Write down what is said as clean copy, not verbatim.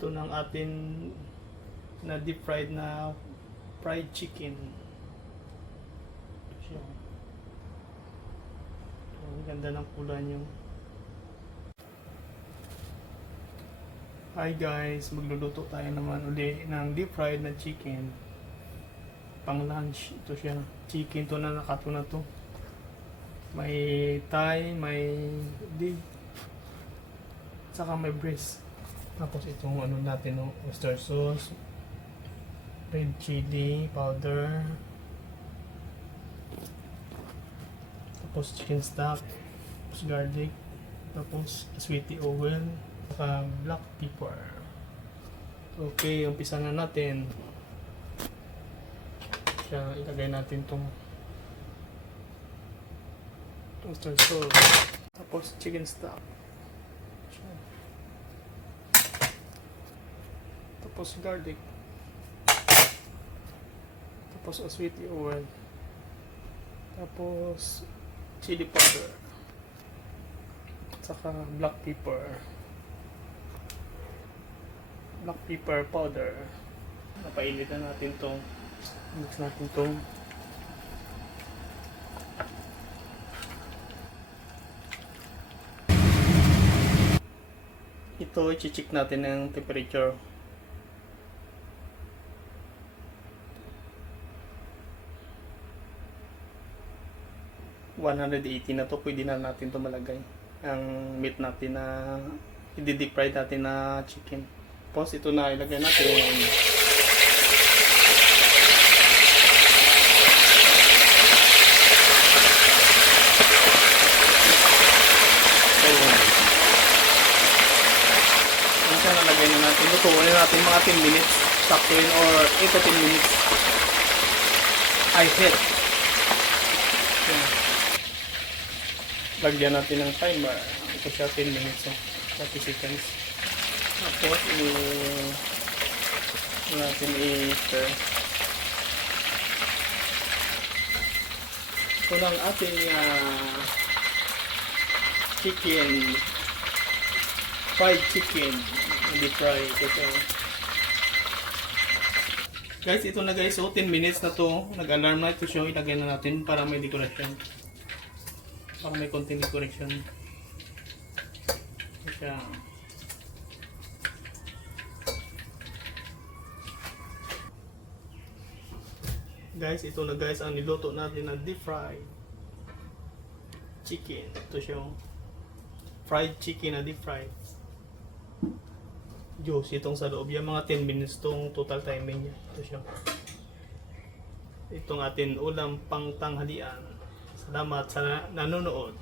Ito ng atin na deep fried na fried chicken. Siya. Ang ganda ng kulay niyo. Hi guys, magluluto tayo naman uli ng deep fried na chicken. Pang lunch. Ito siya. Chicken to na nakato na to. May thigh, may dig, saka may breast. Tapos itong ano natin, no, oyster sauce, red chili powder, tapos chicken stock, tapos garlic, tapos sweetie oil, saka black pepper. Okay, umpisa na natin. Kaya ilagay natin tong oyster sauce, tapos chicken stock, tapos garlic, tapos sweetie oil, tapos chili powder, saka black pepper powder. Napainit na natin tong, mix natin tong. Ito, i-check natin ng temperature. $180 na to, pwede na natin to malagay ang meat natin na i-deep fry natin na chicken. Tapos ito na ilagay natin yung nalagay na natin. Lutuin na natin mga 10 minutes. Saktuin or 8 to 10 minutes. High heat. Lagyan natin ng timer. Ito siya 10 minutes. 30 seconds. Tapos natin i-stir. Ito lang ating chicken. Fried chicken. Hindi fry. Ito. Guys, ito na guys. So, 10 minutes na to. Nag-alarm na ito siya. Ilagay na natin para may decoration. Para may konting decoration. Ito siya. Guys, ito na guys ang niluto natin na deep fried chicken. Ito siya. Fried chicken na deep fried. Juice itong sa loob. Yung mga 10 minutes tong total timing niya. Ito siya. Itong atin ulam pang tanghalian. Salamat sa nanonood.